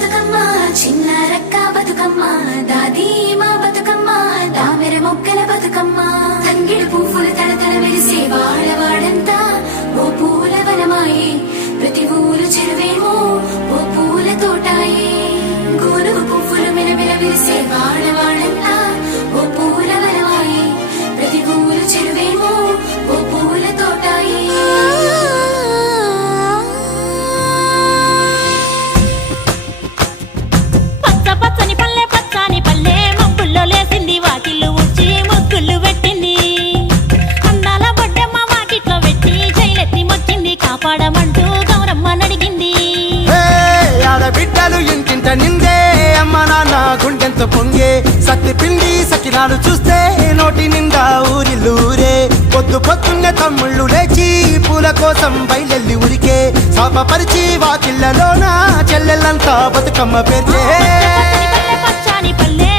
బతుకమ్మ చిన్న రక్క బతుకమ్మ దాది మా బతుకమ్మ దామెర మొక్కల బతుకమ్మ తంగిడి పువ్వులు తడతడ మెరిసే వాడవాడంతా ఓ పూల వనమాయే ప్రతి ఊరు చెరువేమో ఓ పూల తోటాయే గోనుగు పువ్వులు మిలమిల విరిసే వాడవాడంతా ఓ పూల వనమాయే ప్రతి ఊరు చెరువేమో ఓ పూల తోటాయే పచ్చని పల్లె పచ్చని పల్లె మబ్బుల్లో లేసింది వాకిళ్ళు ఊడ్చి ముగ్గులు పెట్టింది అందాల బొడ్డమ్మ వాకిట్లో పెట్టి జైలెత్తి మొచ్చింది కాపాడమంటూ గౌరమ్మ నడిగింది ఆడబిడ్డలు ఇంటింట నిందే అమ్మ నాన్న గుండెంత పొంగే సత్తి పిండి సకినాలు చూస్తే నోటి నిండా ఊరిల్లూరే పొద్దున్నే తమ్ముళ్ళు లేచి పూల కోసం బయలెల్లి ఉరికే శాపపరిచి వాకిళ్ళలోన చెల్లెళ్ళంతా బతుకమ్మ పేర్చే పచ్చని పల్లె